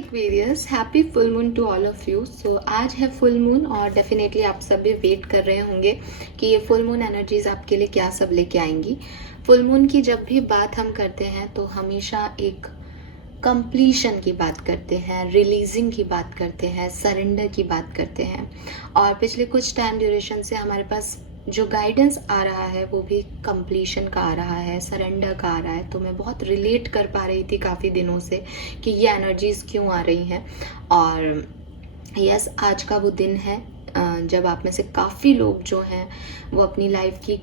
Aquarius, happy full moon to all of you. So आज है full moon और definitely आप सब भी वेट कर रहे होंगे कि ये फुल मून एनर्जीज आपके लिए क्या सब लेके आएंगी। फुल मून की जब भी बात हम करते हैं तो हमेशा एक कंप्लीशन की बात करते हैं, रिलीजिंग की बात करते हैं, सरेंडर की बात करते हैं। और पिछले कुछ टाइम ड्यूरेशन से हमारे पास जो गाइडेंस आ रहा है वो भी कंप्लीशन का आ रहा है, सरेंडर का आ रहा है। तो मैं बहुत रिलेट कर पा रही थी काफ़ी दिनों से कि ये एनर्जीज क्यों आ रही हैं। और यस, आज का वो दिन है जब आप में से काफ़ी लोग जो हैं वो अपनी लाइफ की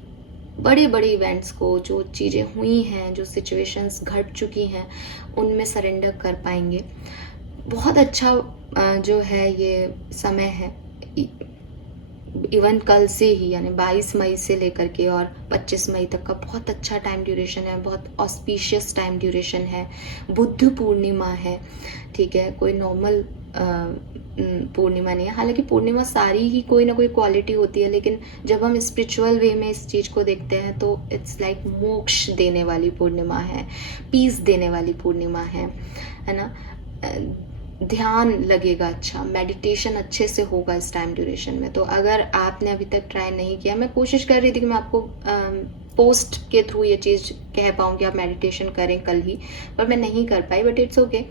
बड़े बड़े इवेंट्स को, जो चीज़ें हुई हैं, जो सिचुएशंस घट चुकी हैं, उनमें सरेंडर कर पाएंगे। बहुत अच्छा जो है ये समय है। इवन कल से ही यानी 22 मई से लेकर के और 25 मई तक का बहुत अच्छा टाइम ड्यूरेशन है, बहुत ऑस्पिशियस टाइम ड्यूरेशन है। बुद्ध पूर्णिमा है, ठीक है, कोई नॉर्मल पूर्णिमा नहीं है। हालांकि पूर्णिमा सारी ही कोई ना कोई क्वालिटी होती है, लेकिन जब हम स्पिरिचुअल वे में इस चीज़ को देखते हैं तो इट्स लाइक मोक्ष देने वाली पूर्णिमा है, पीस देने वाली पूर्णिमा है ना। ध्यान लगेगा, अच्छा मेडिटेशन अच्छे से होगा इस टाइम ड्यूरेशन में। तो अगर आपने अभी तक ट्राई नहीं किया, मैं कोशिश कर रही थी कि मैं आपको पोस्ट के थ्रू ये चीज़ कह पाऊँ कि आप मेडिटेशन करें कल ही, पर मैं नहीं कर पाई। But it's okay.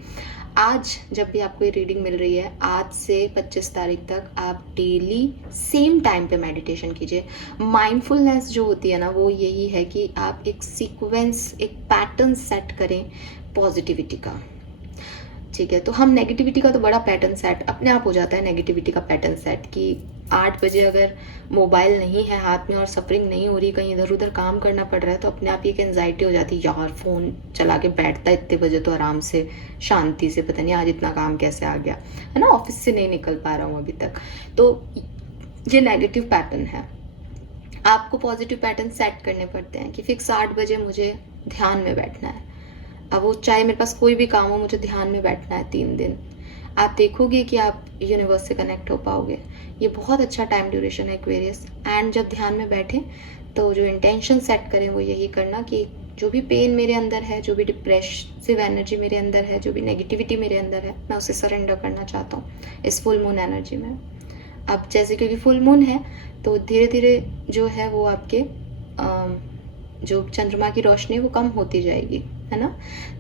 आज जब भी आपको ये रीडिंग मिल रही है, आज से 25 तारीख तक आप डेली सेम टाइम पे मेडिटेशन कीजिए। माइंडफुलनेस जो होती है ना, वो यही है कि आप एक सीक्वेंस, एक पैटर्न सेट करें पॉजिटिविटी का, ठीक है। तो हम नेगेटिविटी का तो बड़ा पैटर्न सेट अपने आप हो जाता है, नेगेटिविटी का पैटर्न सेट कि 8 बजे अगर मोबाइल नहीं है हाथ में और सफरिंग नहीं हो रही, कहीं इधर उधर काम करना पड़ रहा है, तो अपने आप ही एक एंजाइटी हो जाती है, यार फ़ोन चला के बैठता है इतने बजे तो आराम से शांति से, पता नहीं आज इतना काम कैसे आ गया, है ना, ऑफिस से नहीं निकल पा रहा हूँ अभी तक। तो ये नेगेटिव पैटर्न है। आपको पॉजिटिव पैटर्न सेट करने पड़ते हैं कि फिक्स 8 बजे मुझे ध्यान में बैठना है। अब वो चाहे मेरे पास कोई भी काम हो, मुझे ध्यान में बैठना है 3 दिन। आप देखोगे कि आप यूनिवर्स से कनेक्ट हो पाओगे। ये बहुत अच्छा टाइम ड्यूरेशन है एक्वेरियस। एंड जब ध्यान में बैठें तो जो इंटेंशन सेट करें वो यही करना कि जो भी पेन मेरे अंदर है, जो भी डिप्रेसिव एनर्जी मेरे अंदर है, जो भी नेगेटिविटी मेरे अंदर है, मैं उसे सरेंडर करना चाहता हूँ इस फुल मून एनर्जी में। अब जैसे क्योंकि फुल मून है तो धीरे धीरे जो है वो आपके जो चंद्रमा की रोशनी है वो कम होती जाएगी, है ना।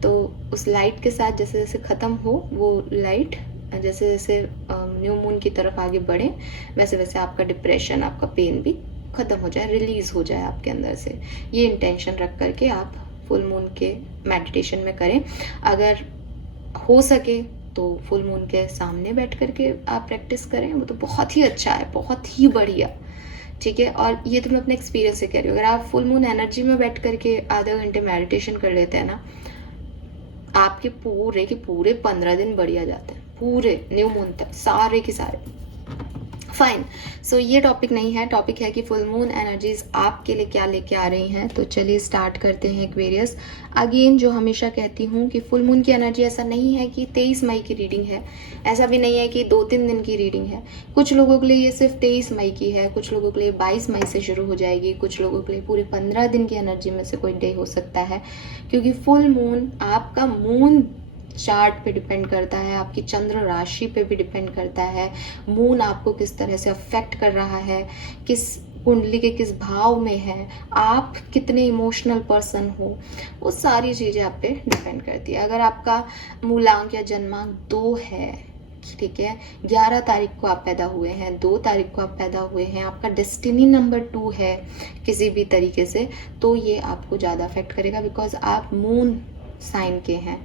तो उस लाइट के साथ जैसे जैसे ख़त्म हो वो लाइट, जैसे जैसे न्यू मून की तरफ आगे बढ़े, वैसे वैसे आपका डिप्रेशन, आपका पेन भी ख़त्म हो जाए, रिलीज़ हो जाए आपके अंदर से। ये इंटेंशन रख करके आप फुल मून के मेडिटेशन में करें। अगर हो सके तो फुल मून के सामने बैठ करके आप प्रैक्टिस करें, वो तो बहुत ही अच्छा है, बहुत ही बढ़िया, ठीक है। और ये तो मैं अपने एक्सपीरियंस से कह रही हूँ। अगर आप फुल मून एनर्जी में बैठ करके आधा घंटे मेडिटेशन कर लेते हैं ना, आपके पूरे के पूरे 15 दिन बढ़िया जाते हैं, पूरे न्यू मून तक सारे के सारे। फाइन। सो ये टॉपिक नहीं है, टॉपिक है कि फुल मून एनर्जीज आपके लिए क्या लेके आ रही हैं। तो चलिए स्टार्ट करते हैं एक्वेरियस। अगेन जो हमेशा कहती हूँ कि फुल मून की एनर्जी ऐसा नहीं है कि 23 मई की रीडिंग है, ऐसा भी नहीं है कि 2-3 दिन की रीडिंग है। कुछ लोगों के लिए ये सिर्फ 23 मई की है, कुछ लोगों के लिए 22 मई से शुरू हो जाएगी, कुछ लोगों के लिए पूरे 15 दिन की एनर्जी में से कोई डे हो सकता है। क्योंकि फुल मून आपका मून चार्ट पे डिपेंड करता है, आपकी चंद्र राशि पे भी डिपेंड करता है, मून आपको किस तरह से अफेक्ट कर रहा है, किस कुंडली के किस भाव में है, आप कितने इमोशनल पर्सन हो, वो सारी चीज़ें आप पे डिपेंड करती है। अगर आपका मूलांक या जन्मांक 2 है, ठीक है, 11 तारीख को आप पैदा हुए हैं, 2 तारीख को आप पैदा हुए हैं, आपका डेस्टिनी नंबर 2 है किसी भी तरीके से, तो ये आपको ज़्यादा अफेक्ट करेगा, बिकॉज आप मून साइन के हैं,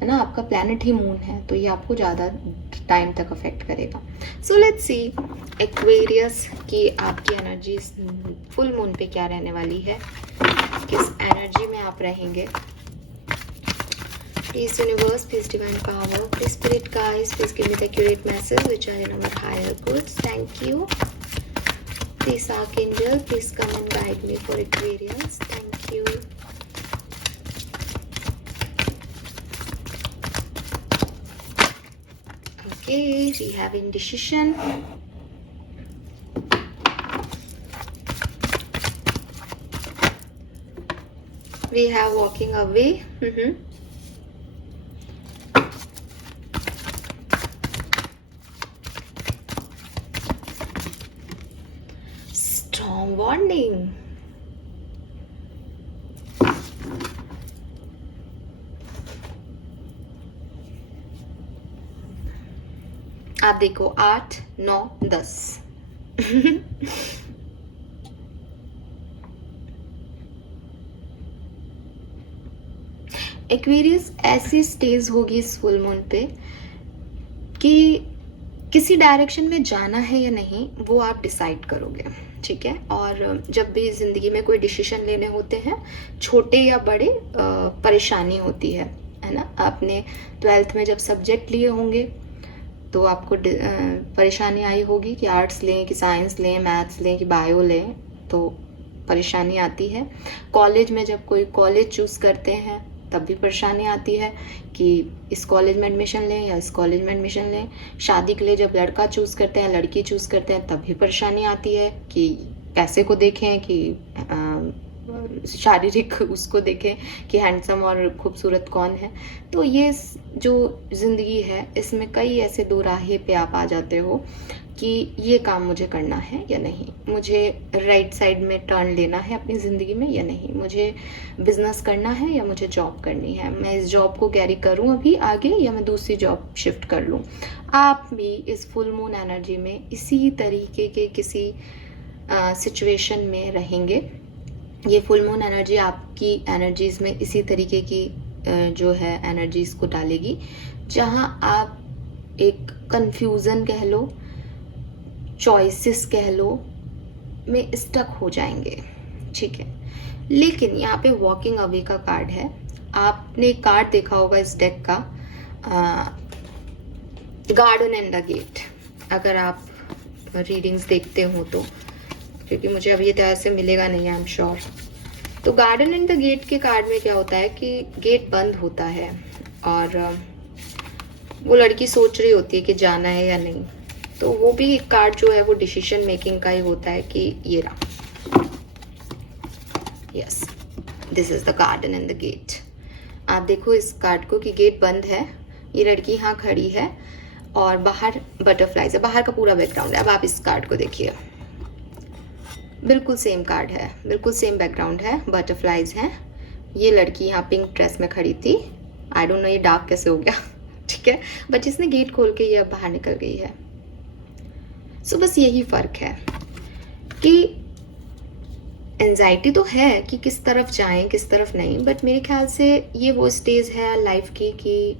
है ना, आपका प्लैनेट ही मून है, तो ये आपको ज़्यादा टाइम तक अफेक्ट करेगा। सो लेट्स सी एक्वेरियस की आपकी एनर्जी फुल मून पे क्या रहने वाली है, किस एनर्जी में आप रहेंगे। Please universe, please divine power, please spirit guides, please give me the accurate message which are in our higher goods. Thank you. Please archangel, please come and guide me for Aquarius. Thank you. Okay, we have indecision. We have walking away. Morning. आप देखो 8, 9, 10 Aquarius ऐसी stage होगी इस full moon पे कि किसी direction में जाना है या नहीं वो आप डिसाइड करोगे, ठीक है। और जब भी ज़िंदगी में कोई डिसीजन लेने होते हैं, छोटे या बड़े, परेशानी होती है ना। आपने 12th में जब सब्जेक्ट लिए होंगे तो आपको परेशानी आई होगी कि आर्ट्स लें कि साइंस लें, मैथ्स लें कि बायो लें, तो परेशानी आती है। कॉलेज में जब कोई कॉलेज चूज़ करते हैं तब भी परेशानी आती है कि इस कॉलेज में एडमिशन लें या इस कॉलेज में एडमिशन लें। शादी के लिए जब लड़का चूज़ करते हैं, लड़की चूज़ करते हैं, तब भी परेशानी आती है कि पैसे को देखें कि शारीरिक उसको देखें कि हैंडसम और खूबसूरत कौन है। तो ये जो ज़िंदगी है इसमें कई ऐसे दो राहे पे आप आ जाते हो कि ये काम मुझे करना है या नहीं, मुझे राइट साइड में टर्न लेना है अपनी ज़िंदगी में या नहीं, मुझे बिज़नेस करना है या मुझे जॉब करनी है, मैं इस जॉब को कैरी करूं अभी आगे या मैं दूसरी जॉब शिफ्ट कर लूं। आप भी इस फुल मून एनर्जी में इसी तरीके के किसी सिचुएशन में रहेंगे। ये फुल मून एनर्जी आपकी एनर्जीज़ में इसी तरीके की जो है एनर्जीज़ को डालेगी जहां आप एक कंफ्यूजन कह लो, चॉइसेस कह लो, में स्टक हो जाएंगे, ठीक है। लेकिन यहाँ पे वॉकिंग अवे का कार्ड है। आपने एक कार्ड देखा होगा इस डेक का, गार्डन एंड द गेट। अगर आप रीडिंग्स देखते हो तो, क्योंकि मुझे अब ये तरह से मिलेगा नहीं, आई एम श्योर। तो गार्डन एंड द गेट के कार्ड में क्या होता है कि गेट बंद होता है और वो लड़की सोच रही होती है कि जाना है या नहीं। तो वो भी कार्ड जो है वो डिसीजन मेकिंग का ही होता है कि ये रहा, yes, this is the garden and the gate. आप देखो इस कार्ड को कि गेट बंद है, ये लड़की यहाँ खड़ी है और बाहर बटरफ्लाईज है, बाहर का पूरा बैकग्राउंड है। अब आप इस कार्ड को देखिए, बिल्कुल सेम कार्ड है, बिल्कुल सेम बैकग्राउंड है, बटरफ्लाईज हैं। ये लड़की यहाँ पिंक ड्रेस में खड़ी थी, आई डोंट नो ये डार्क कैसे हो गया ठीक है, बट जिसने गेट खोल के ये अब बाहर निकल गई है। सो बस यही फर्क है कि एंजाइटी तो है कि किस तरफ जाएं किस तरफ नहीं, बट मेरे ख्याल से ये वो स्टेज है लाइफ की कि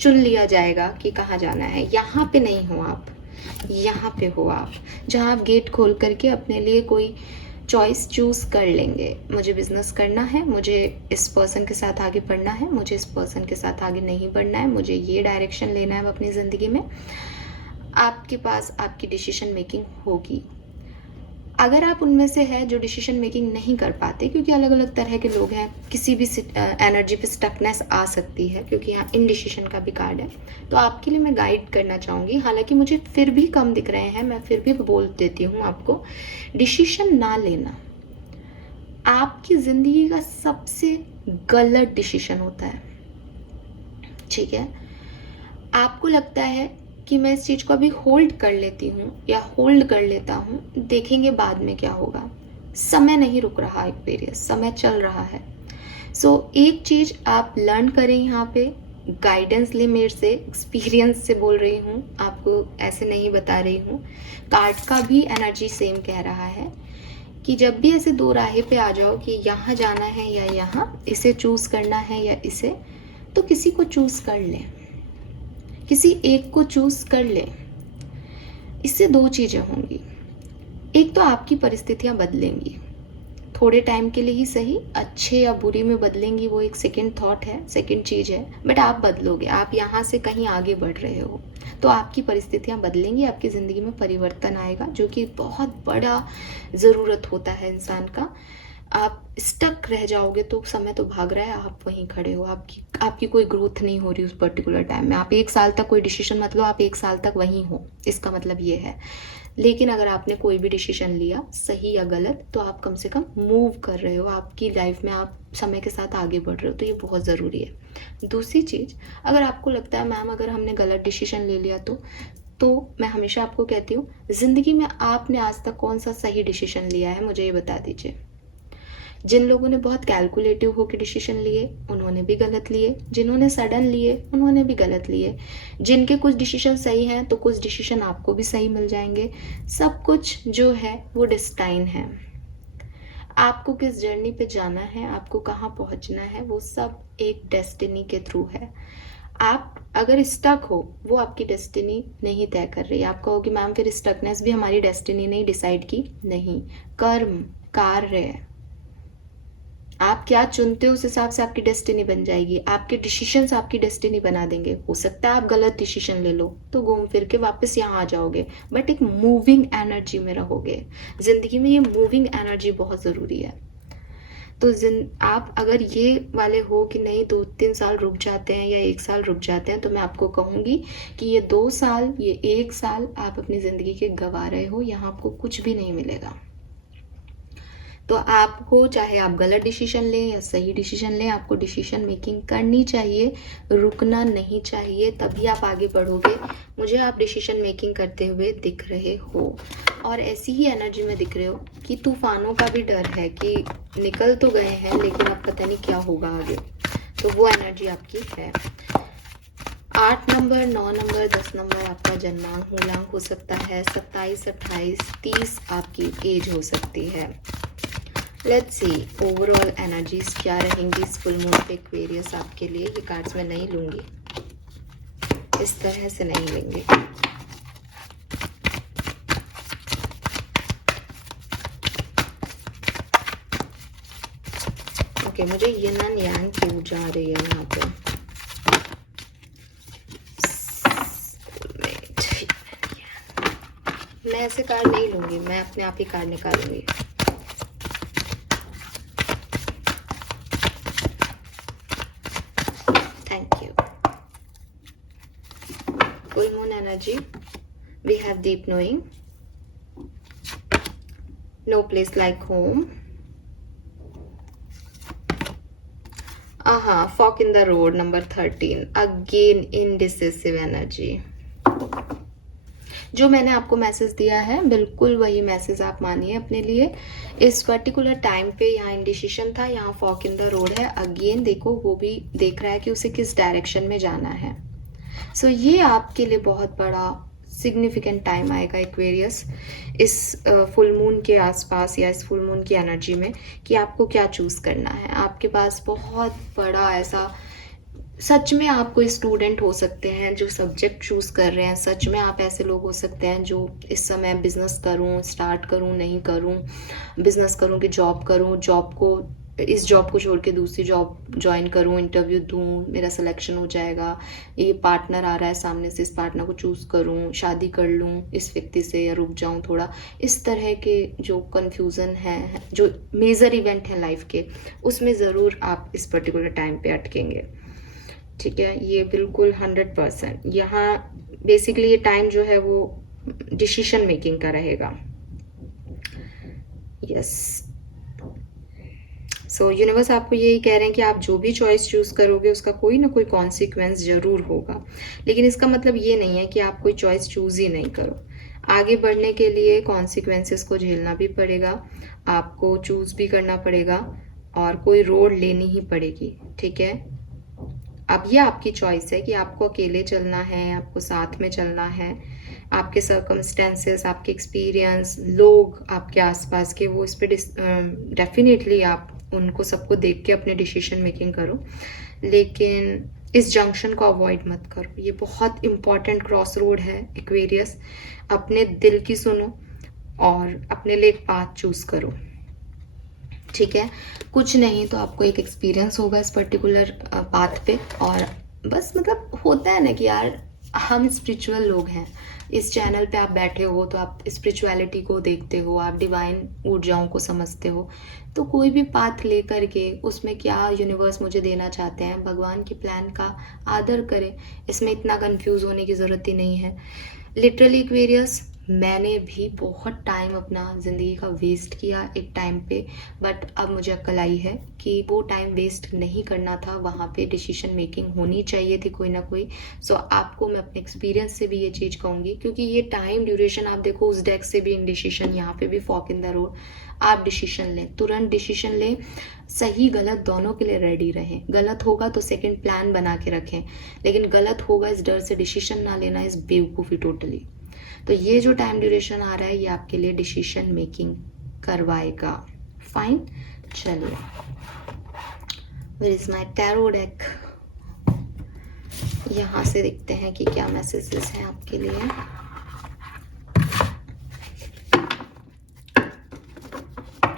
चुन लिया जाएगा कि कहाँ जाना है। यहाँ पे नहीं हो आप, यहाँ पे हो आप, जहाँ आप गेट खोल करके अपने लिए कोई चॉइस चूज कर लेंगे। मुझे बिजनेस करना है, मुझे इस पर्सन के साथ आगे बढ़ना है, मुझे इस पर्सन के साथ आगे नहीं बढ़ना है, मुझे ये डायरेक्शन लेना है अपनी ज़िंदगी में। आपके पास आपकी डिसीजन मेकिंग होगी। अगर आप उनमें से है जो डिसीजन मेकिंग नहीं कर पाते, क्योंकि अलग अलग तरह के लोग हैं, किसी भी एनर्जी पे स्टकनेस आ सकती है, क्योंकि यहाँ इनडिसीजन का भी कार्ड है, तो आपके लिए मैं गाइड करना चाहूँगी। हालांकि मुझे फिर भी कम दिख रहे हैं, मैं फिर भी बोल देती हूँ आपको, डिसीजन ना लेना आपकी ज़िंदगी का सबसे गलत डिसीजन होता है, ठीक है। आपको लगता है कि मैं इस चीज़ को अभी होल्ड कर लेती हूँ या होल्ड कर लेता हूँ, देखेंगे बाद में क्या होगा। समय नहीं रुक रहा एक्वेरियस, समय चल रहा है। सो एक चीज़ आप लर्न करें, यहाँ पे गाइडेंस ले मेरे से, एक्सपीरियंस से बोल रही हूँ, आपको ऐसे नहीं बता रही हूँ। कार्ड का भी एनर्जी सेम कह रहा है कि जब भी ऐसे दो राहे पे आ जाओ कि यहाँ जाना है या यहाँ, इसे चूज़ करना है या इसे, तो किसी को चूज़ कर लें, किसी एक को चूज कर ले। इससे दो चीजें होंगी, एक तो आपकी परिस्थितियां बदलेंगी, थोड़े टाइम के लिए ही सही, अच्छे या बुरी में बदलेंगी, वो एक सेकंड थॉट है, सेकंड चीज है, बट आप बदलोगे, आप यहाँ से कहीं आगे बढ़ रहे हो तो आपकी परिस्थितियां बदलेंगी, आपकी ज़िंदगी में परिवर्तन आएगा, जो कि बहुत बड़ा ज़रूरत होता है इंसान का। आप स्टक रह जाओगे तो समय तो भाग रहा है, आप वहीं खड़े हो, आपकी कोई ग्रोथ नहीं हो रही उस पर्टिकुलर टाइम में। आप एक साल तक कोई डिसीजन मत लो, आप एक साल तक वहीं हो, इसका मतलब ये है। लेकिन अगर आपने कोई भी डिसीजन लिया, सही या गलत, तो आप कम से कम मूव कर रहे हो, आपकी लाइफ में आप समय के साथ आगे बढ़ रहे हो, तो ये बहुत ज़रूरी है। दूसरी चीज़, अगर आपको लगता है मैम अगर हमने गलत डिसीजन ले लिया तो तो मैं हमेशा आपको कहती हूँ, ज़िंदगी में आपने आज तक कौन सा सही डिसीजन लिया है, मुझे ये बता दीजिए। जिन लोगों ने बहुत कैलकुलेटिव होकर डिसीजन लिए, उन्होंने भी गलत लिए। जिन्होंने सडन लिए, उन्होंने भी गलत लिए। जिनके कुछ डिसीजन सही हैं, तो कुछ डिसीजन आपको भी सही मिल जाएंगे। सब कुछ जो है वो डिस्टाइन है। आपको किस जर्नी पे जाना है, आपको कहाँ पहुँचना है, वो सब एक डेस्टिनी के थ्रू है। आप अगर स्टक हो, वो आपकी डेस्टिनी नहीं तय कर रही। आप कहोगे मैम फिर स्टकनेस भी हमारी डेस्टिनी नहीं डिसाइड की। नहीं, कर्म, कार्य है। आप क्या चुनते हो उस हिसाब से आपकी डेस्टिनी बन जाएगी। आपके डिसीजंस आपकी डेस्टिनी बना देंगे। हो सकता है आप गलत डिसीजन ले लो तो घूम फिर के वापस यहाँ आ जाओगे, बट एक मूविंग एनर्जी में रहोगे। जिंदगी में ये मूविंग एनर्जी बहुत ज़रूरी है। तो आप अगर ये वाले हो कि नहीं 2-3 साल रुक जाते हैं या 1 साल रुक जाते हैं, तो मैं आपको कहूँगी कि ये 2 साल, ये 1 साल आप अपनी ज़िंदगी के गंवा रहे हो। यहाँ आपको कुछ भी नहीं मिलेगा। तो आपको, चाहे आप गलत डिसीजन लें या सही डिसीजन लें, आपको डिसीजन मेकिंग करनी चाहिए, रुकना नहीं चाहिए, तभी आप आगे बढ़ोगे। मुझे आप डिसीजन मेकिंग करते हुए दिख रहे हो और ऐसी ही एनर्जी में दिख रहे हो कि तूफानों का भी डर है कि निकल तो गए हैं लेकिन अब पता नहीं क्या होगा आगे। तो वो एनर्जी आपकी है। 8 नंबर, 9 नंबर, 10 नंबर आपका जन्मांक मूलांक हो सकता है। 27, 28, 30 आपकी एज हो सकती है। लेट्स सी ओवरऑल एनर्जीज क्या रहेंगी इस फुल मून पे एक्वेरियस आपके लिए। ये कार्ड्स मैं नहीं लूंगी, इस तरह से नहीं लेंगे। ओके, मुझे यिन एंड यांग की ऊर्जा आ रही है यहाँ पे। मैं ऐसे कार्ड नहीं लूंगी, मैं अपने आप ही card निकालूंगी। Energy, we have deep knowing, no place like home, fork in the road, number 13, again indecisive energy। जो मैंने आपको मैसेज दिया है बिल्कुल वही मैसेज आप मानिए अपने लिए। इस पर्टिकुलर टाइम पे यहाँ इंडिसीजन था, यहाँ फॉक इन द रोड है। अगेन देखो, वो भी देख रहा है कि उसे किस डायरेक्शन में जाना है। सो ये आपके लिए बहुत बड़ा सिग्निफिकेंट टाइम आएगा एक्वेरियस, इस फुल मून के आसपास या इस फुल मून की एनर्जी में, कि आपको क्या चूज़ करना है। आपके पास बहुत बड़ा ऐसा, सच में आप कोई स्टूडेंट हो सकते हैं जो सब्जेक्ट चूज़ कर रहे हैं। सच में आप ऐसे लोग हो सकते हैं जो इस समय बिजनेस करूं, स्टार्ट करूं, नहीं करूं, बिजनेस करूं कि जॉब करूं, इस जॉब को छोड़ के दूसरी जॉब ज्वाइन करूं, इंटरव्यू दूं, मेरा सिलेक्शन हो जाएगा, ये पार्टनर आ रहा है सामने से, इस पार्टनर को चूज़ करूं, शादी कर लूं इस व्यक्ति से या रुक जाऊं थोड़ा। इस तरह के जो कन्फ्यूज़न है, जो मेजर इवेंट है लाइफ के, उसमें ज़रूर आप इस पर्टिकुलर टाइम पे अटकेंगे। ठीक है, ये बिल्कुल 100%। यहाँ बेसिकली ये टाइम जो है वो डिसीजन मेकिंग का रहेगा। यस, सो यूनिवर्स आपको यही कह रहे हैं कि आप जो भी चॉइस चूज़ करोगे उसका कोई ना कोई कॉन्सिक्वेंस ज़रूर होगा। लेकिन इसका मतलब ये नहीं है कि आप कोई चॉइस चूज़ ही नहीं करो। आगे बढ़ने के लिए कॉन्सिक्वेंसेस को झेलना भी पड़ेगा, आपको चूज़ भी करना पड़ेगा और कोई रोड लेनी ही पड़ेगी। ठीक है, अब ये आपकी चॉइस है कि आपको अकेले चलना है, आपको साथ में चलना है। आपके सर्कमस्टेंसेस, आपके एक्सपीरियंस, लोग आपके आसपास के, वो इस पर डेफिनेटली आप उनको सबको देख के अपने डिसीजन मेकिंग करो, लेकिन इस जंक्शन को अवॉइड मत करो। ये बहुत इंपॉर्टेंट क्रॉस रोड है एक्वेरियस। अपने दिल की सुनो और अपने लिए एक पाथ चूज करो। ठीक है, कुछ नहीं तो आपको एक एक्सपीरियंस होगा इस पर्टिकुलर पाथ पे। और बस मतलब होता है ना कि यार हम स्पिरिचुअल लोग हैं, इस चैनल पे आप बैठे हो तो आप स्पिरिचुअलिटी को देखते हो, आप डिवाइन ऊर्जाओं को समझते हो। तो कोई भी पाथ लेकर के उसमें क्या यूनिवर्स मुझे देना चाहते हैं, भगवान के प्लान का आदर करें। इसमें इतना कंफ्यूज होने की ज़रूरत ही नहीं है। लिटरली एक्वेरियस, मैंने भी बहुत टाइम अपना ज़िंदगी का वेस्ट किया एक टाइम पे, बट अब मुझे अक्ल आई है कि वो टाइम वेस्ट नहीं करना था, वहाँ पे डिसीजन मेकिंग होनी चाहिए थी कोई ना कोई। सो आपको मैं अपने एक्सपीरियंस से भी ये चीज़ कहूँगी, क्योंकि ये टाइम ड्यूरेशन आप देखो, उस डेस्क से भी इंडिसीजन, यहाँ पे भी फॉक इन द रोड। आप डिसीजन लें, तुरंत डिसीजन लें, सही गलत दोनों के लिए रेडी रहें। गलत होगा तो सेकंड प्लान बना के रखें, लेकिन गलत होगा इस डर से डिसीजन ना लेना इस बेवकूफ़ी टोटली। तो ये जो टाइम ड्यूरेशन आ रहा है ये आपके लिए डिसीजन मेकिंग करवाएगा। फाइन, चलिए, where is my tarot deck. यहाँ से देखते हैं कि क्या मैसेजेस हैं आपके लिए।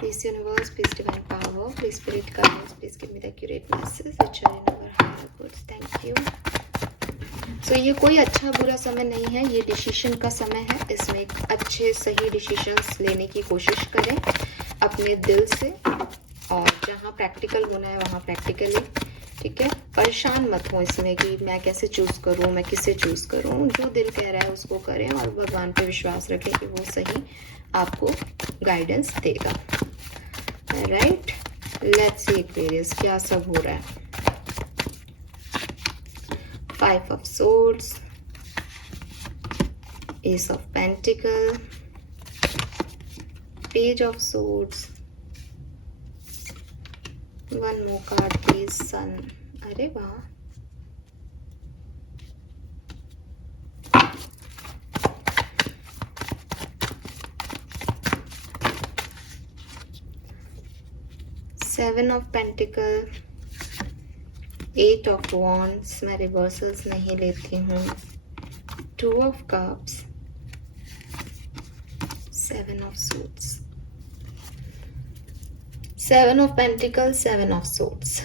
Please universe, please divine power, please spirit guidance, please give me the accurate message which are in our higher goods. Thank you. So ये कोई अच्छा बुरा समय नहीं है, ये डिसीजन का समय है। इसमें अच्छे सही डिसीजंस लेने की कोशिश करें अपने दिल से, और जहाँ प्रैक्टिकल होना है वहाँ प्रैक्टिकली, ठीक है। परेशान मत हो इसमें कि मैं कैसे चूज़ करूँ, मैं किसे चूज़ करूँ। जो दिल कह रहा है उसको करें और भगवान पे विश्वास रखें कि वो सही आपको गाइडेंस देगा। राइट, लेट्स सी एक्वेरियस क्या सब हो रहा है। 5 of Swords, Ace of Pentacle, Page of Swords, one more card please, Sun। अरे वाह, Seven of Pentacle, 8 of Wands, मैं रिवर्सल्स नहीं लेती हूँ, 2 of Cups, 7 of Swords, 7 of Pentacles, 7 of Swords।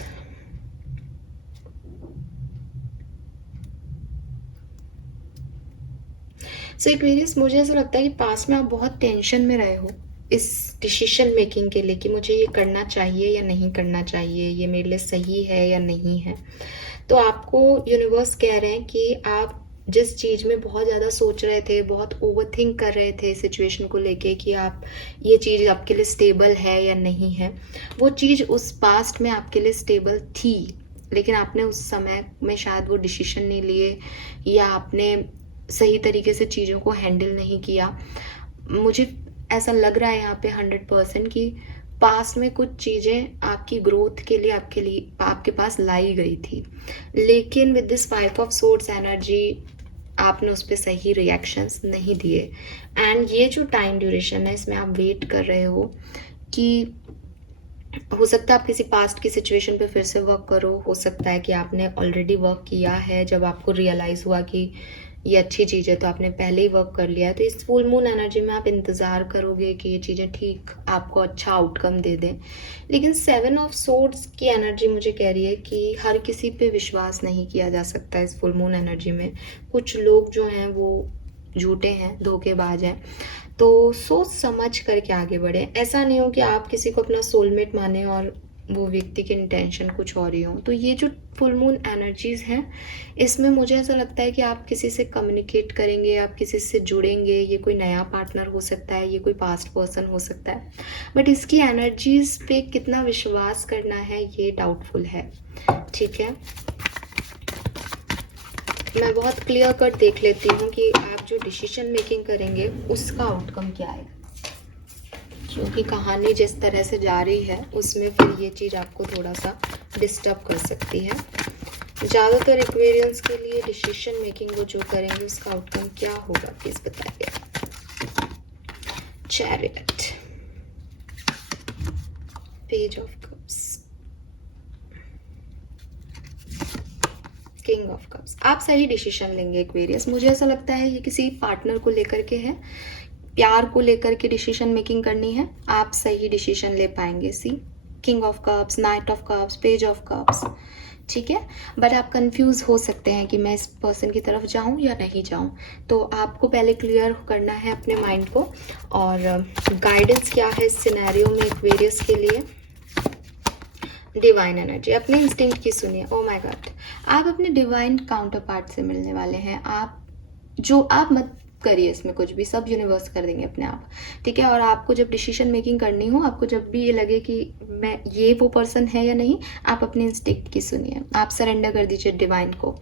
So Aquarius, मुझे ऐसा लगता है कि पास में आप बहुत टेंशन में रहे हो इस डिसीजन मेकिंग के लिए कि मुझे ये करना चाहिए या नहीं करना चाहिए, ये मेरे लिए सही है या नहीं है। तो आपको यूनिवर्स कह रहे हैं कि आप जिस चीज़ में बहुत ज़्यादा सोच रहे थे, बहुत ओवरथिंक कर रहे थे सिचुएशन को लेके कि आप ये चीज़ आपके लिए स्टेबल है या नहीं है, वो चीज़ उस पास्ट में आपके लिए स्टेबल थी, लेकिन आपने उस समय में शायद वो डिसीजन नहीं लिए, या आपने सही तरीके से चीज़ों को हैंडल नहीं किया। मुझे ऐसा लग रहा है यहाँ पे 100% कि पास्ट में कुछ चीज़ें आपकी ग्रोथ के लिए आपके पास लाई गई थी, लेकिन with this 5 of swords energy आपने उस पर सही रिएक्शंस नहीं दिए। एंड ये जो टाइम ड्यूरेशन है इसमें आप वेट कर रहे हो कि हो सकता है आप किसी पास्ट की सिचुएशन पे फिर से वर्क करो, हो सकता है कि आपने ऑलरेडी वर्क किया है, जब आपको रियलाइज़ हुआ कि ये अच्छी चीज़ है तो आपने पहले ही वर्क कर लिया है। तो इस फुल मून एनर्जी में आप इंतज़ार करोगे कि ये चीज़ें ठीक आपको अच्छा आउटकम दे दें, लेकिन 7 ऑफ सोर्ड्स की एनर्जी मुझे कह रही है कि हर किसी पे विश्वास नहीं किया जा सकता इस फुल मून एनर्जी में। कुछ लोग जो हैं वो झूठे हैं, धोखेबाज हैं, तो सोच समझ करके आगे बढ़े। ऐसा नहीं हो कि आप किसी को अपना सोलमेट माने और वो व्यक्ति की इंटेंशन कुछ और ही हो। तो ये जो फुल मून एनर्जीज हैं इसमें मुझे ऐसा लगता है कि आप किसी से कम्युनिकेट करेंगे, आप किसी से जुड़ेंगे। ये कोई नया पार्टनर हो सकता है, ये कोई पास्ट पर्सन हो सकता है, बट इसकी एनर्जीज पे कितना विश्वास करना है ये डाउटफुल है, ठीक है। मैं बहुत क्लियर कट देख लेती हूँ कि आप जो डिसीजन मेकिंग करेंगे उसका आउटकम क्या है, क्योंकि कहानी जिस तरह से जा रही है उसमें फिर ये चीज़ आपको थोड़ा सा डिस्टर्ब कर सकती है। ज़्यादातर एक्वेरियंस के लिए डिसीजन मेकिंग वो जो करेंगे उसका आउटकम क्या होगा प्लीज़ बताइए। Chariot, page of cups, king of cups. आप सही डिसीजन लेंगे एक्वेरियस। मुझे ऐसा लगता है ये किसी पार्टनर को लेकर के है, प्यार को लेकर के डिसीजन मेकिंग करनी है, आप सही डिसीजन ले पाएंगे। See King of Cups, Knight of Cups, Page of Cups, ठीक है। बट आप कंफ्यूज हो सकते हैं कि मैं इस पर्सन की तरफ जाऊं या नहीं जाऊं, तो आपको पहले क्लियर करना है अपने माइंड को। और गाइडेंस क्या है इस सिनेरियो में एक्वेरियस के लिए। डिवाइन एनर्जी, अपने इंस्टिंक्ट की सुनिए। ओ माय गॉड, आप अपने डिवाइन काउंटर पार्ट से मिलने वाले हैं। आप मत करिए इसमें कुछ भी, सब यूनिवर्स कर देंगे अपने आप, ठीक है। और आपको जब डिसीजन मेकिंग करनी हो, आपको जब भी ये लगे कि मैं ये वो पर्सन है या नहीं, आप अपने इंस्टिंक्ट की सुनिए, आप सरेंडर कर दीजिए डिवाइन को,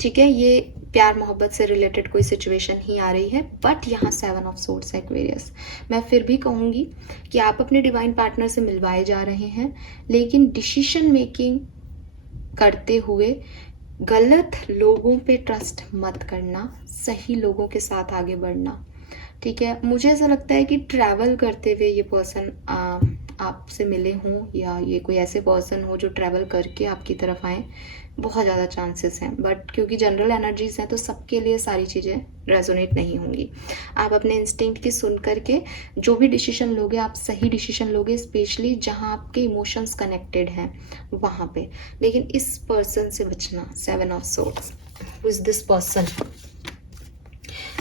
ठीक है। ये प्यार मोहब्बत से रिलेटेड कोई सिचुएशन ही आ रही है, बट यहाँ 7 ऑफ सोर्ड्स है एक्वेरियस। मैं फिर भी कहूँगी कि आप अपने डिवाइन पार्टनर से मिलवाए जा रहे हैं, लेकिन डिसीजन मेकिंग करते हुए गलत लोगों पे ट्रस्ट मत करना, सही लोगों के साथ आगे बढ़ना, ठीक है। मुझे ऐसा लगता है कि ट्रैवल करते हुए ये पर्सन आपसे मिले हों, या ये कोई ऐसे पर्सन हो जो ट्रैवल करके आपकी तरफ आए, बहुत ज़्यादा चांसेस हैं, बट क्योंकि जनरल एनर्जीज हैं तो सबके लिए सारी चीज़ें रेजोनेट नहीं होंगी। आप अपने इंस्टिंक्ट की सुन करके जो भी डिसीजन लोगे, आप सही डिसीजन लोगे, स्पेशली जहाँ आपके इमोशंस कनेक्टेड हैं वहाँ पे। लेकिन इस पर्सन से बचना, 7 of swords, who is this person?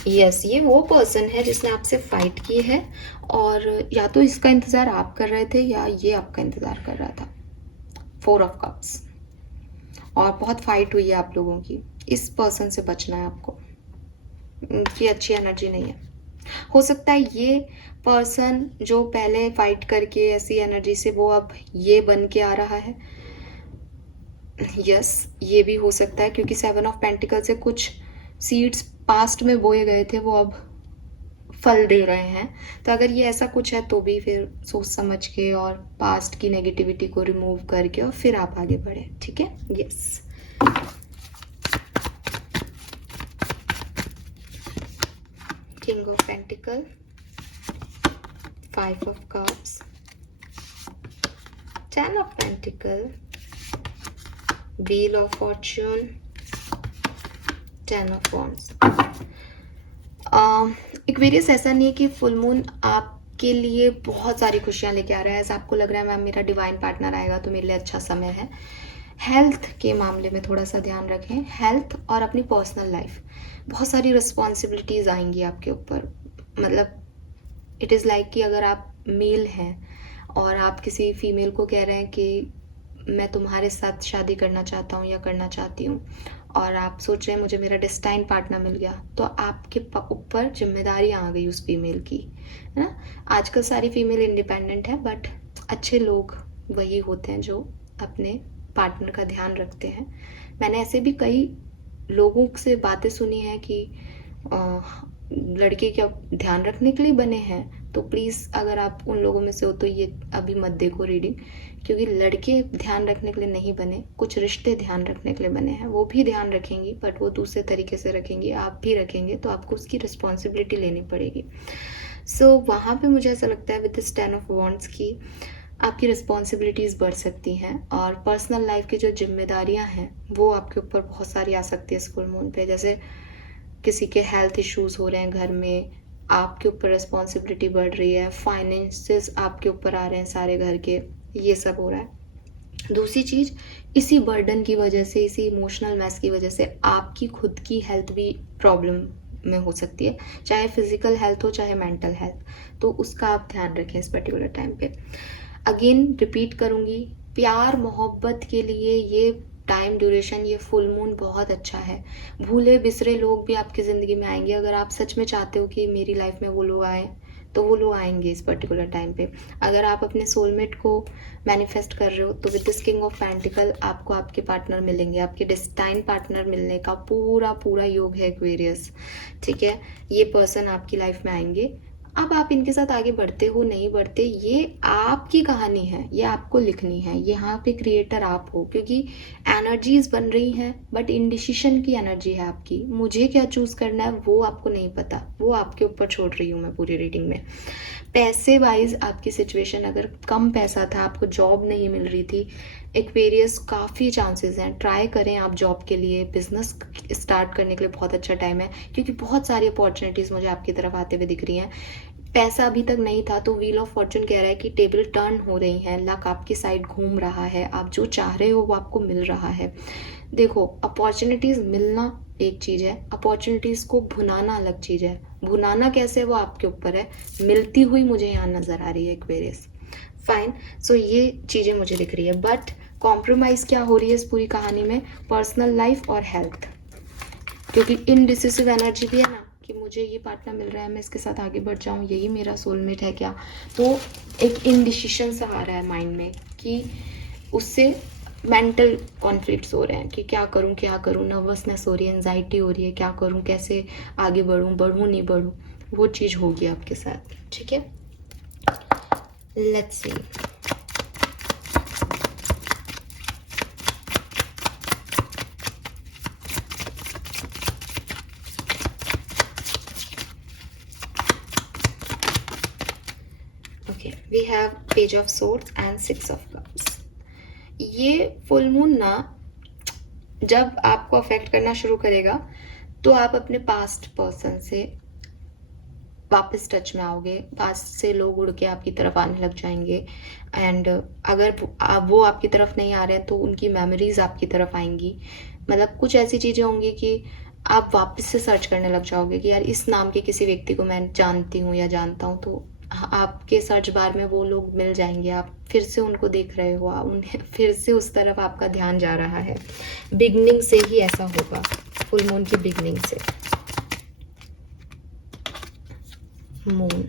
Yes, ये वो पर्सन है जिसने आपसे फाइट की है, और या तो इसका इंतज़ार आप कर रहे थे या ये आपका इंतज़ार कर रहा था। 4 ऑफ कप्स, और बहुत फाइट हुई है आप लोगों की। इस पर्सन से बचना है आपको, ये अच्छी एनर्जी नहीं है। हो सकता है ये पर्सन जो पहले फाइट करके ऐसी एनर्जी से, वो अब ये बन के आ रहा है। यस, ये भी हो सकता है, क्योंकि 7 ऑफ पेंटिकल से कुछ सीड्स पास्ट में बोए गए थे, वो अब फल दे रहे हैं। तो अगर ये ऐसा कुछ है तो भी फिर सोच समझ के और पास्ट की नेगेटिविटी को रिमूव करके और फिर आप आगे बढ़े, ठीक है। Yes, king of pentacle, 5 of cups, 10 of pentacle, wheel of Fortune, 10 of wands. Aquarius, ऐसा नहीं है कि फुल मून आपके लिए बहुत सारी खुशियां लेके आ रहा है। ऐसा आपको लग रहा है मैम मेरा डिवाइन पार्टनर आएगा तो मेरे लिए अच्छा समय है। हेल्थ के मामले में थोड़ा सा ध्यान रखें, हेल्थ और अपनी पर्सनल लाइफ, बहुत सारी रिस्पॉन्सिबिलिटीज़ आएंगी आपके ऊपर। मतलब इट इज़ लाइक कि अगर आप मेल हैं और आप किसी फीमेल को कह रहे हैं कि मैं तुम्हारे साथ शादी करना चाहता हूँ या करना चाहती हूँ, और आप सोच रहे हैं मुझे मेरा डेस्टाइन पार्टनर मिल गया, तो आपके ऊपर जिम्मेदारी आ गई उस फीमेल की, है ना। आजकल सारी फीमेल इंडिपेंडेंट है, बट अच्छे लोग वही होते हैं जो अपने पार्टनर का ध्यान रखते हैं। मैंने ऐसे भी कई लोगों से बातें सुनी हैं कि लड़के क्या ध्यान रखने के लिए बने हैं, तो प्लीज़ अगर आप उन लोगों में से हो तो ये अभी मत देखो रीडिंग, क्योंकि लड़के ध्यान रखने के लिए नहीं बने, कुछ रिश्ते ध्यान रखने के लिए बने हैं। वो भी ध्यान रखेंगी, बट वो दूसरे तरीके से रखेंगी, आप भी रखेंगे, तो आपको उसकी रिस्पॉन्सिबिलिटी लेनी पड़ेगी। सो वहाँ पे मुझे ऐसा लगता है विद दिस 10 ऑफ वॉन्ड्स की आपकी रिस्पॉन्सिबिलिटीज़ बढ़ सकती हैं, और पर्सनल लाइफ की जो जिम्मेदारियाँ हैं वो आपके ऊपर बहुत सारी आ सकती है इस फुल मून पे। जैसे किसी के हेल्थ इश्यूज हो रहे हैं घर में, आपके ऊपर रिस्पॉन्सिबिलिटी बढ़ रही है, फाइनेंसेस आपके ऊपर आ रहे हैं सारे घर के, ये सब हो रहा है। दूसरी चीज़, इसी बर्डन की वजह से, इसी इमोशनल मैस की वजह से आपकी खुद की हेल्थ भी प्रॉब्लम में हो सकती है, चाहे फिजिकल हेल्थ हो चाहे मेंटल हेल्थ, तो उसका आप ध्यान रखें इस पर्टिकुलर टाइम पे। अगेन रिपीट करूँगी, प्यार मोहब्बत के लिए ये टाइम ड्यूरेशन, ये फुल मून बहुत अच्छा है। भूले बिसरे लोग भी आपकी ज़िंदगी में आएंगे। अगर आप सच में चाहते हो कि मेरी लाइफ में वो लोग आए, तो वो लोग आएंगे इस पर्टिकुलर टाइम पे। अगर आप अपने सोलमेट को मैनिफेस्ट कर रहे हो तो with this king of pentacle आपको आपके पार्टनर मिलेंगे, आपके डेस्टाइन पार्टनर मिलने का पूरा पूरा योग है एक्वेरियस, ठीक है। ये पर्सन आपकी लाइफ में आएंगे। अब आप इनके साथ आगे बढ़ते हो नहीं बढ़ते, ये आपकी कहानी है, ये आपको लिखनी है। यहाँ पे क्रिएटर आप हो, क्योंकि एनर्जीज बन रही हैं, बट इनडिसीजन की एनर्जी है आपकी। मुझे क्या चूज करना है वो आपको नहीं पता, वो आपके ऊपर छोड़ रही हूँ मैं पूरी रीडिंग में। पैसे वाइज आपकी सिचुएशन, अगर कम पैसा था, आपको जॉब नहीं मिल रही थी, एक्वेरियस काफ़ी चांसेस हैं, ट्राई करें आप जॉब के लिए, बिजनेस स्टार्ट करने के लिए बहुत अच्छा टाइम है, क्योंकि बहुत सारी अपॉर्चुनिटीज़ मुझे आपकी तरफ आते हुए दिख रही हैं। पैसा अभी तक नहीं था तो व्हील ऑफ फॉर्चून कह रहा है कि टेबल टर्न हो रही हैं, लक आपकी साइड घूम रहा है, आप जो चाह रहे हो वो आपको मिल रहा है। देखो, अपॉर्चुनिटीज़ मिलना एक चीज़ है, अपॉर्चुनिटीज़ को भुनाना अलग चीज़ है। भुनाना कैसे वो आपके ऊपर है, मिलती हुई मुझे यहाँ नज़र आ रही है एक्वेरियस। फाइन, सो ये चीज़ें मुझे दिख रही है, बट कॉम्प्रोमाइज़ क्या हो रही है इस पूरी कहानी में, पर्सनल लाइफ और हेल्थ, क्योंकि इनडिसिसिव एनर्जी भी है ना, कि मुझे ये पार्टनर मिल रहा है, मैं इसके साथ आगे बढ़ जाऊँ, यही मेरा सोलमेट है क्या? तो एक इनडिसिशन सा आ रहा है माइंड में कि उससे मेंटल कॉन्फ्लिक्ट्स हो रहे हैं कि क्या करूँ, नर्वसनेस हो रही है, एंजाइटी हो रही है, क्या करूँ, कैसे आगे बढ़ूँ नहीं बढ़ूँ, वो चीज़ होगी आपके साथ। ठीक है, let's see. Okay, we have page of swords and 6 of cups. ये फुल मून ना जब आपको अफेक्ट करना शुरू करेगा तो आप अपने पास्ट पर्सन से वापस टच में आओगे, पास्ट से लोग उड़ के आपकी तरफ आने लग जाएंगे, एंड अगर वो आपकी तरफ नहीं आ रहे हैं तो उनकी मेमोरीज आपकी तरफ आएंगी। मतलब कुछ ऐसी चीज़ें होंगी कि आप वापस से सर्च करने लग जाओगे कि यार इस नाम के किसी व्यक्ति को मैं जानती हूँ या जानता हूँ, तो आपके सर्च बार में वो लोग मिल जाएंगे, आप फिर से उनको देख रहे हो, उन्हें फिर से उस तरफ आपका ध्यान जा रहा है। बिगनिंग से ही ऐसा होगा, फुल मून की बिगनिंग से। मून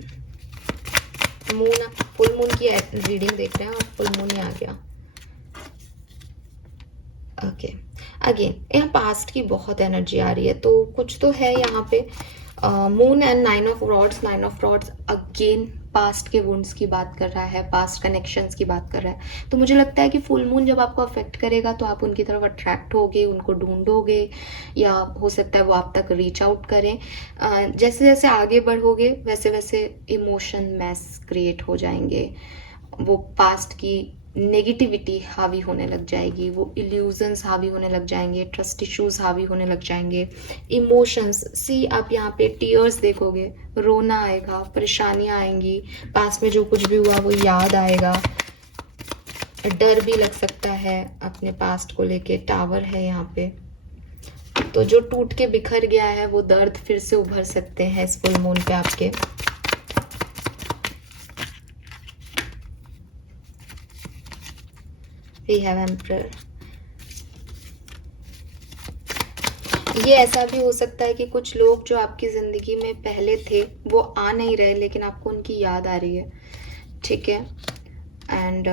फुल मून की रीडिंग देख रहे हैं और फुल मून ही आ गया। ओके, अगेन यहाँ पास्ट की बहुत एनर्जी आ रही है, तो कुछ तो है यहाँ पे। Moon and 9 of rods again past के वुंड्स की बात कर रहा है, पास्ट कनेक्शंस की बात कर रहा है। तो मुझे लगता है कि फुल मून जब आपको अफेक्ट करेगा तो आप उनकी तरफ अट्रैक्ट होगे, उनको ढूंढोगे, या हो सकता है वो आप तक रीच आउट करें। जैसे जैसे आगे बढ़ोगे वैसे वैसे इमोशन मैस क्रिएट हो जाएंगे, वो पास्ट की नेगेटिविटी हावी होने लग जाएगी, वो इल्यूजन्स हावी होने लग जाएंगे, ट्रस्ट इश्यूज हावी होने लग जाएंगे, इमोशंस सी आप यहाँ पे टीयर्स देखोगे, रोना आएगा, परेशानियां आएंगी, पास में जो कुछ भी हुआ वो याद आएगा, डर भी लग सकता है अपने पास्ट को लेके। टावर है यहाँ पे, तो जो टूट के बिखर गया है वो दर्द फिर से उभर सकते हैं इस फुल मून पे आपके। We have Emperor। ये ऐसा भी हो सकता है कि कुछ लोग जो आपकी जिंदगी में पहले थे वो आ नहीं रहे, लेकिन आपको उनकी याद आ रही है। ठीक है, एंड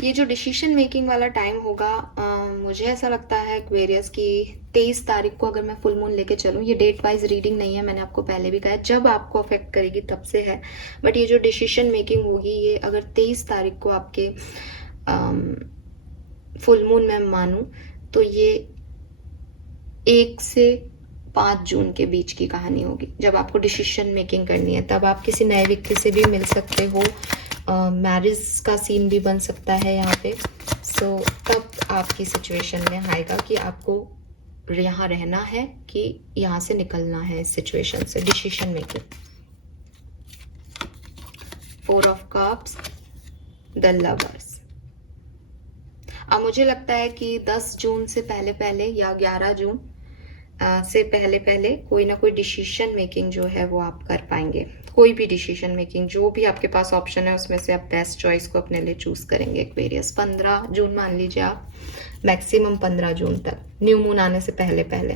ये जो डिसीजन मेकिंग वाला टाइम होगा, मुझे ऐसा लगता है एक्वेरियस की 23 तारीख को अगर मैं फुल मून लेके चलूँ, ये डेट वाइज रीडिंग नहीं है, मैंने आपको पहले भी कहा है, जब आपको अफेक्ट करेगी तब से है, बट ये जो डिसीजन मेकिंग होगी ये अगर 23 तारीख को आपके फुल मून में मानूं तो ये 1 से 5 जून के बीच की कहानी होगी, जब आपको डिसीजन मेकिंग करनी है। तब आप किसी नए व्यक्ति से भी मिल सकते हो, मैरिज का सीन भी बन सकता है यहाँ पे। सो तब आपकी सिचुएशन में आएगा कि आपको यहाँ रहना है कि यहाँ से निकलना है इस सिचुएशन से, decision making. 4 of cups, the lovers. अब मुझे लगता है कि 10 जून से पहले पहले या 11 जून से पहले पहले कोई ना कोई डिसीजन मेकिंग जो है वो आप कर पाएंगे। कोई भी डिसीजन मेकिंग, जो भी आपके पास ऑप्शन है उसमें से आप बेस्ट चॉइस को अपने लिए चूज करेंगे एक्वेरियस। 15 जून मान लीजिए आप, मैक्सिमम 15 जून तक, न्यू मून आने से पहले पहले।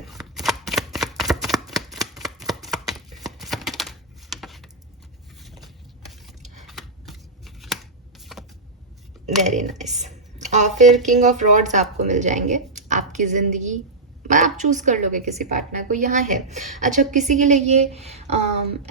Very nice. और फिर किंग ऑफ रॉड्स आपको मिल जाएंगे, आपकी जिंदगी आप चूज कर लोगे किसी पार्टनर को, यहाँ है। अच्छा, किसी के लिए ये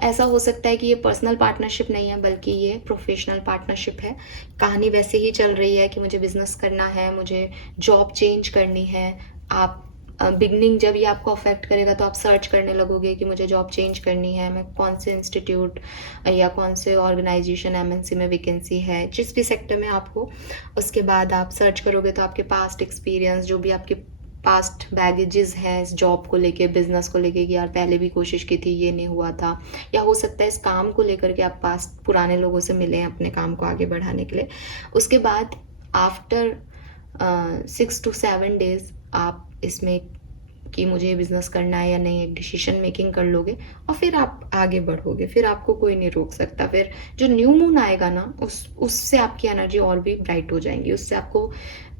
ऐसा हो सकता है कि ये पर्सनल पार्टनरशिप नहीं है बल्कि ये प्रोफेशनल पार्टनरशिप है। कहानी वैसे ही चल रही है कि मुझे बिजनेस करना है, मुझे जॉब चेंज करनी है। आप बिगनिंग जब ये आपको अफेक्ट करेगा तो आप सर्च करने लगोगे कि मुझे जॉब चेंज करनी है, मैं कौन से इंस्टीट्यूट या कौन से ऑर्गेनाइजेशन एमएनसी में वैकेंसी है, जिस भी सेक्टर में आप हो। उसके बाद आप सर्च करोगे तो आपके पास्ट एक्सपीरियंस, जो भी आपके पास्ट बैगेजेस हैं इस जॉब को लेके, बिजनेस को लेके, कि यार पहले भी कोशिश की थी ये नहीं हुआ था, या हो सकता है इस काम को लेकर के आप पास्ट पुराने लोगों से मिले अपने काम को आगे बढ़ाने के लिए। उसके बाद आफ्टर 6 to 7 days आप इसमें कि मुझे ये बिजनेस करना है या नहीं, एक डिसीजन मेकिंग कर लोगे और फिर आप आगे बढ़ोगे, फिर आपको कोई नहीं रोक सकता। फिर जो न्यू मून आएगा ना, उससे आपकी एनर्जी और भी ब्राइट हो जाएंगी, उससे आपको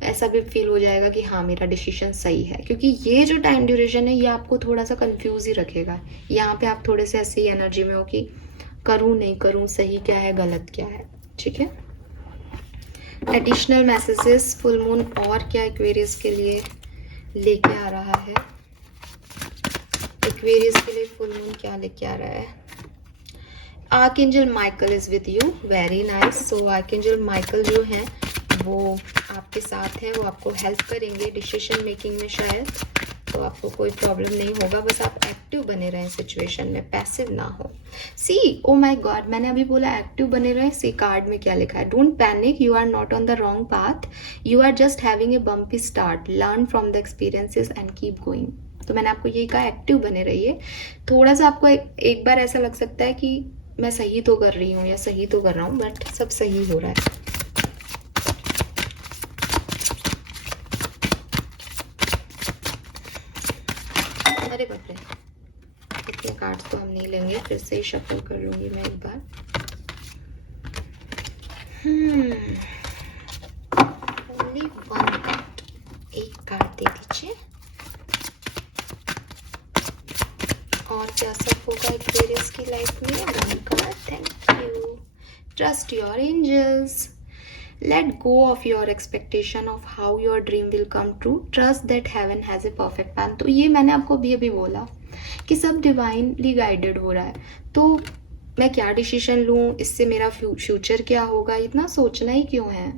ऐसा भी फील हो जाएगा कि हाँ मेरा डिसीजन सही है। क्योंकि ये जो टाइम ड्यूरेशन है ये आपको थोड़ा सा कंफ्यूज ही रखेगा। यहाँ पे आप थोड़े से ऐसी एनर्जी में हो कि करूँ नहीं करूँ, सही क्या है गलत क्या है। ठीक है, एडिशनल मैसेजेस फुल मून और क्या एक्वेरियस के लिए लेके आ रहा है, एक्वेरियस के लिए फुल मून क्या लेके आ रहा है। Archangel Michael is with you, very nice. So archangel Michael जो है वो आपके साथ है, वो आपको हेल्प करेंगे डिसीजन मेकिंग में शायद, तो आपको कोई प्रॉब्लम नहीं होगा। बस आप एक्टिव बने रहें सिचुएशन में, पैसिव ना हो। सी ओ माय गॉड, मैंने अभी बोला एक्टिव बने रहें। सी कार्ड में क्या लिखा है, don't panic, you are not on the wrong path, you are just having a bumpy start, learn from the experiences and keep going. तो मैंने आपको यही कहा, एक्टिव बने रहिए। थोड़ा सा आपको एक बार ऐसा लग सकता है कि मैं सही तो कर रही हूँ या सही तो कर रहा हूँ, बट सब सही हो रहा है। अरे बाप रे, इतने कार्ड्स तो हम नहीं लेंगे, फिर से ही शफल कर लूंगी मैं एक बार। ओनली वन कार्ड, एक कार्ड दे दीजिए। और क्या सब होगा एक्वेरियस की लाइफ में, one card, thank you. Trust your angels, let go of your expectation of how your dream will come true, trust that heaven has a perfect plan। तो ये मैंने आपको अभी बोला कि सब डिवाइनली गाइडेड हो रहा है, तो मैं क्या डिसीजन लूँ, इससे मेरा फ्यूचर क्या होगा, इतना सोचना ही क्यों है।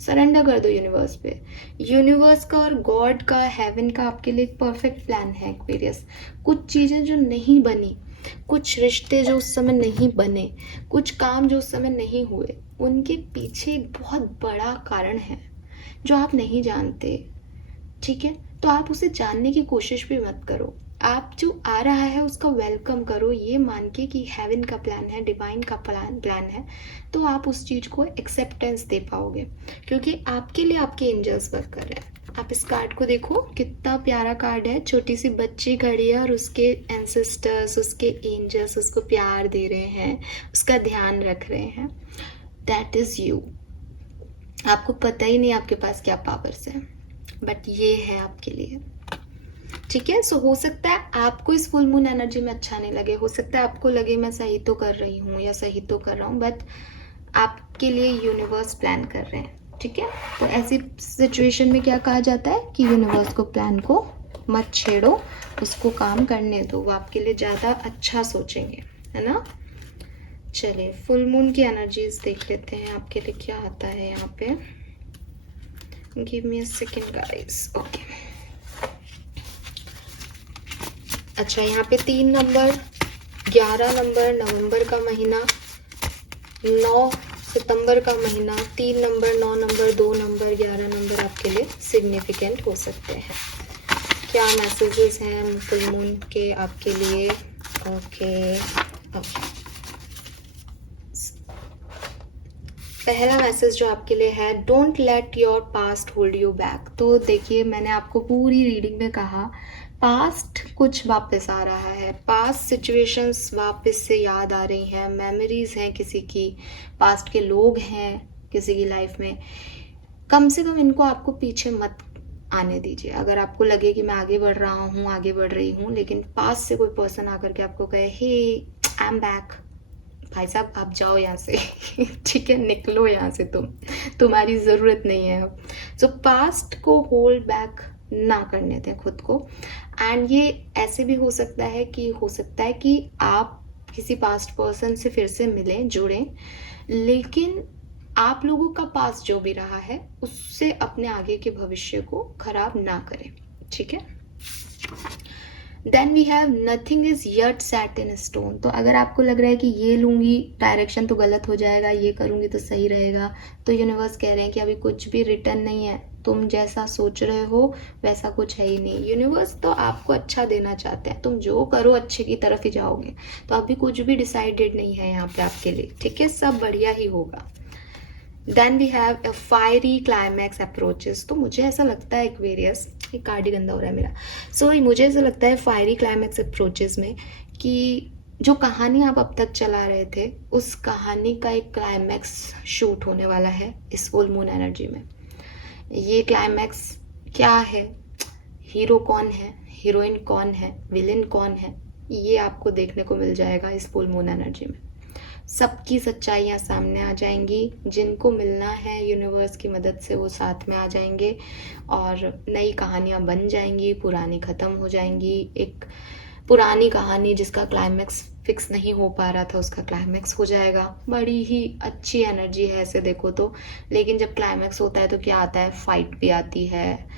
सरेंडर कर दो यूनिवर्स पे। यूनिवर्स का और गॉड का, हेवन का आपके लिए एक परफेक्ट प्लान है एक्वेरियस। कुछ चीज़ें जो नहीं बनी, कुछ रिश्ते जो उस समय नहीं बने, कुछ काम जो उस समय नहीं हुए, उनके पीछे एक बहुत बड़ा कारण है जो आप नहीं जानते। ठीक है, तो आप उसे जानने की कोशिश भी मत करो। आप जो आ रहा है उसका वेलकम करो, ये मान के कि हेवन का प्लान है, डिवाइन का प्लान है, तो आप उस चीज़ को एक्सेप्टेंस दे पाओगे, क्योंकि आपके लिए आपके एंजल्स वर्क कर रहे हैं। आप इस कार्ड को देखो, कितना प्यारा कार्ड है। छोटी सी बच्ची खड़ी है और उसके एंसेस्टर्स, उसके एंजल्स उसको प्यार दे रहे हैं, उसका ध्यान रख रहे हैं। That is you. आपको पता ही नहीं आपके पास क्या पावर्स है, बट ये है आपके लिए। ठीक है, सो हो सकता है आपको इस फुल मून एनर्जी में अच्छा नहीं लगे, हो सकता है आपको लगे मैं सही तो कर रही हूँ या सही तो कर रहा हूँ, बट आपके लिए यूनिवर्स प्लान कर रहे हैं। ठीक है, तो ऐसी सिचुएशन में क्या कहा जाता है कि यूनिवर्स को, प्लान को मत छेड़ो, उसको काम करने दो, वो आपके लिए ज़्यादा अच्छा सोचेंगे, है ना। चलिए फुल मून की एनर्जीज देख लेते हैं आपके लिए क्या आता है यहाँ पे। Give me a second guys. Okay, अच्छा यहाँ पे 3 नंबर, 11 नंबर, नवंबर का महीना, 9 सितंबर का महीना, 3 नंबर, 9 नंबर, 2 नंबर, 11 नंबर आपके लिए सिग्निफिकेंट हो सकते हैं। क्या मैसेजेस हैं फुल मून के आपके लिए। ओके, पहला मैसेज जो आपके लिए है, don't let your past hold you back. तो देखिए मैंने आपको पूरी रीडिंग में कहा, पास्ट कुछ वापस आ रहा है, पास्ट सिचुएशंस वापस से याद आ रही हैं, मेमोरीज हैं किसी की, पास्ट के लोग हैं किसी की लाइफ में। कम से कम इनको आपको पीछे मत आने दीजिए। अगर आपको लगे कि मैं आगे बढ़ रहा हूँ, आगे बढ़ रही हूँ, लेकिन पास से कोई पर्सन आकर के आपको कहे हे आई एम बैक, भाई साहब आप जाओ यहाँ से ठीक है, निकलो यहाँ से, तुम्हारी ज़रूरत नहीं है अब। सो पास्ट को होल्ड बैक ना करने दें खुद को। एंड ये ऐसे भी हो सकता है कि आप किसी पास्ट पर्सन से फिर से मिलें, जुड़ें, लेकिन आप लोगों का पास जो भी रहा है उससे अपने आगे के भविष्य को खराब ना करें। ठीक है, then we have nothing is yet set in stone. तो अगर आपको लग रहा है कि ये लूँगी डायरेक्शन तो गलत हो जाएगा, ये करूँगी तो सही रहेगा, तो यूनिवर्स कह रहे हैं कि अभी कुछ भी रिटर्न नहीं है, तुम जैसा सोच रहे हो वैसा कुछ है ही नहीं। यूनिवर्स तो आपको अच्छा देना चाहते हैं, तुम जो करो अच्छे की तरफ ही जाओगे। तो अभी कुछ भी डिसाइडेड नहीं है यहाँ पे आपके लिए। ठीक है, सब बढ़िया ही होगा। Then we have a fiery climax approaches. तो मुझे ऐसा लगता है एक्वेरियस, ये कार्ड ही गंदा हो रहा है मेरा, सो मुझे ऐसा लगता है फायरी क्लाइमैक्स अप्रोचेस में कि जो कहानी आप अब तक चला रहे थे उस कहानी का एक क्लाइमैक्स शूट होने वाला है इस फुल मून एनर्जी में। ये क्लाइमैक्स क्या है, हीरो कौन है, हीरोइन कौन है, विलेन कौन है, ये आपको देखने को मिल जाएगा इस फुल मून एनर्जी में। सबकी सच्चाइयाँ सामने आ जाएंगी, जिनको मिलना है यूनिवर्स की मदद से वो साथ में आ जाएंगे और नई कहानियाँ बन जाएंगी, पुरानी ख़त्म हो जाएंगी। एक पुरानी कहानी जिसका क्लाइमैक्स फिक्स नहीं हो पा रहा था उसका क्लाइमैक्स हो जाएगा। बड़ी ही अच्छी एनर्जी है ऐसे देखो तो। लेकिन जब क्लाइमैक्स होता है तो क्या आता है, फाइट भी आती है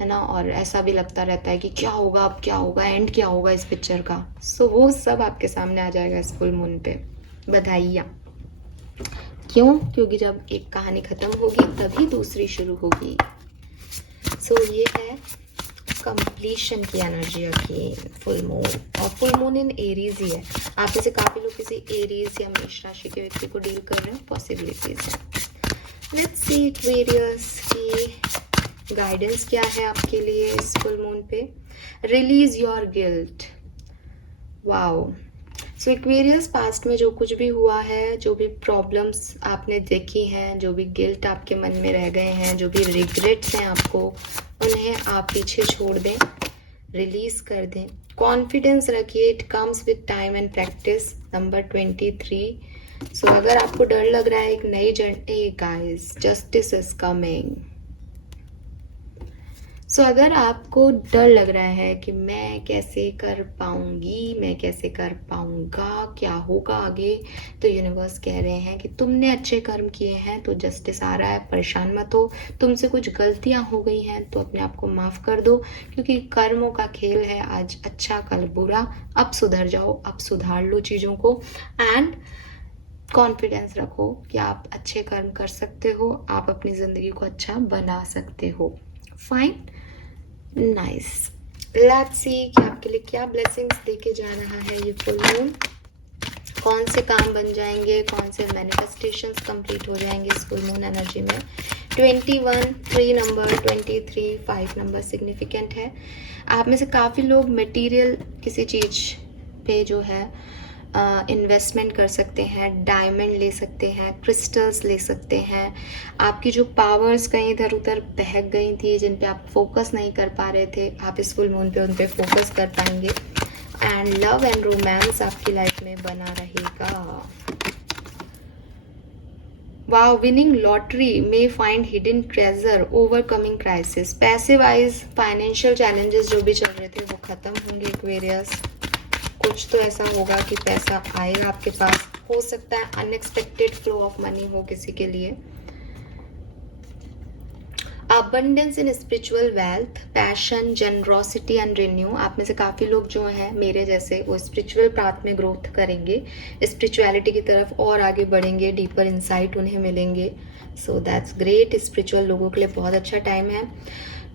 ना, और ऐसा भी लगता रहता है कि क्या होगा, अब क्या होगा, एंड क्या होगा इस पिक्चर का। सो वो सब आपके सामने आ जाएगा इस फुल मून पे। बधाइयाँ। क्यों? क्योंकि जब एक कहानी खत्म होगी तभी दूसरी शुरू होगी। सो ये है कंप्लीशन की एनर्जी अगेन, फुल मून। और फुल मून इन एरीज ही है। आप में से काफी लोग किसी एरीज या मेष राशि के व्यक्ति को डील कर रहे हैं, पॉसिबिलिटीज है। लेट्स सी एक्वेरियस की गाइडेंस क्या है आपके लिए इस फुल मून पे। Release your guilt. Wow. So Aquarius, past में जो कुछ भी हुआ है, जो भी प्रॉब्लम्स आपने देखी हैं, जो भी गिल्ट आपके मन में रह गए हैं, जो भी रिग्रेट्स हैं आपको, उन्हें आप पीछे छोड़ दें, रिलीज कर दें। कॉन्फिडेंस रखिए, it comes with time and practice. Number 23। So अगर आपको डर लग रहा है एक नई journey, guys, justice is coming. So अगर आपको डर लग रहा है कि मैं कैसे कर पाऊंगी, मैं कैसे कर पाऊंगा, क्या होगा आगे, तो यूनिवर्स कह रहे हैं कि तुमने अच्छे कर्म किए हैं तो जस्टिस आ रहा है, परेशान मत हो। तुमसे कुछ गलतियां हो गई हैं तो अपने आप को माफ कर दो, क्योंकि कर्मों का खेल है, आज अच्छा कल बुरा। अब सुधर जाओ, अब सुधार लो चीज़ों को एंड कॉन्फिडेंस रखो कि आप अच्छे कर्म कर सकते हो, आप अपनी ज़िंदगी को अच्छा बना सकते हो। Fine, nice. लेट्स सी कि आपके लिए क्या ब्लेसिंग्स देके जा रहा है ये फुल मून। कौन से काम बन जाएंगे, कौन से मैनिफेस्टेशंस कंप्लीट हो जाएंगे इस फुल मून एनर्जी में। 21, 3 नंबर, 23, 5 नंबर सिग्निफिकेंट है। आप में से काफ़ी लोग मटेरियल किसी चीज़ पे जो है इन्वेस्टमेंट कर सकते हैं, डायमंड ले सकते हैं, क्रिस्टल्स ले सकते हैं। आपकी जो पावर्स कहीं इधर उधर बहक गई थी, जिन पे आप फोकस नहीं कर पा रहे थे, आप इस फुल मून पे उन पे फोकस कर पाएंगे एंड लव एंड रोमांस आपकी लाइफ में बना रहेगा। Wow, winning lottery may find hidden treasure, overcoming crisis. पैसे वाइज फाइनेंशियल चैलेंजेस जो भी चल रहे थे वो खत्म होंगे एक्वेरियस। कुछ तो ऐसा होगा कि पैसा आएगा आपके पास, हो सकता है अनएक्सपेक्टेड फ्लो ऑफ मनी हो किसी के लिए। Abundance in spiritual wealth, passion, generosity and renew. आप में से काफ़ी लोग जो हैं मेरे जैसे, वो स्पिरिचुअल पाथ में ग्रोथ करेंगे, स्पिरिचुअलिटी की तरफ और आगे बढ़ेंगे, डीपर इंसाइट उन्हें मिलेंगे। So that's great. स्पिरिचुअल लोगों के लिए बहुत अच्छा टाइम है।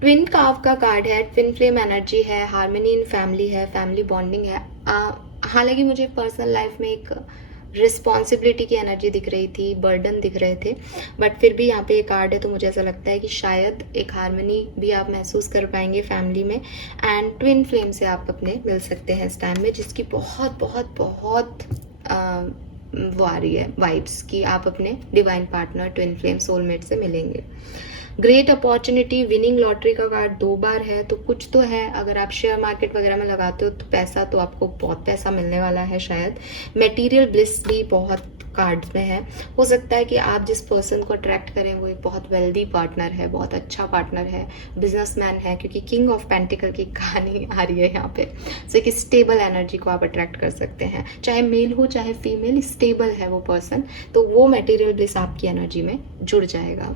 ट्विन काव का कार्ड है, ट्विन फ्लेम एनर्जी है, हार्मनी इन फैमिली है, फैमिली बॉन्डिंग है। हालांकि मुझे पर्सनल लाइफ में एक रिस्पॉन्सिबिलिटी की एनर्जी दिख रही थी, बर्डन दिख रहे थे, बट फिर भी यहाँ पे एक कार्ड है तो मुझे ऐसा लगता है कि शायद एक हार्मनी भी आप महसूस कर पाएंगे फैमिली में। एंड ट्विन फ्लेम से आप अपने मिल सकते हैं इस टाइम में, जिसकी बहुत बहुत बहुत वो आ रही है वाइब्स कि आप अपने divine partner, twin flame, soulmate से मिलेंगे। ग्रेट अपॉर्चुनिटी, विनिंग लॉटरी का कार्ड 2 बार है तो कुछ तो है। अगर आप शेयर मार्केट वगैरह में लगाते हो तो पैसा, तो आपको बहुत पैसा मिलने वाला है शायद। मटेरियल ब्लिस भी बहुत कार्ड में है। हो सकता है कि आप जिस पर्सन को अट्रैक्ट करें वो एक बहुत वेल्दी पार्टनर है, बहुत अच्छा पार्टनर है, बिजनेसमैन है, क्योंकि किंग ऑफ पेंटिकल की कहानी आ रही है यहाँ पे। सो एक स्टेबल एनर्जी को आप अट्रैक्ट कर सकते हैं, चाहे मेल हो चाहे फीमेल, स्टेबल है वो पर्सन, तो वो मटेरियल ब्लिस आपकी एनर्जी में जुड़ जाएगा।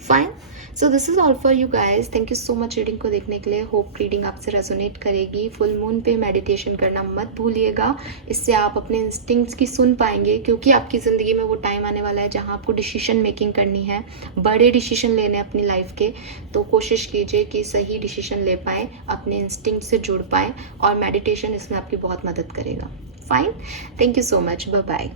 Fine. So this is all for you guys. Thank you so much reading को देखने के लिए। होप रीडिंग आपसे रेजोनेट करेगी। फुल मून पे मेडिटेशन करना मत भूलिएगा, इससे आप अपने इंस्टिंक्ट्स की सुन पाएंगे, क्योंकि आपकी ज़िंदगी में वो टाइम आने वाला है जहाँ आपको डिसीजन मेकिंग करनी है, बड़े डिसीजन लेने अपनी लाइफ के। तो कोशिश कीजिए कि सही डिसीजन ले पाएँ, अपने इंस्टिंक्ट से जुड़ पाएँ, और मेडिटेशन इसमें आपकी बहुत मदद करेगा। Fine, thank you so much, bye bye.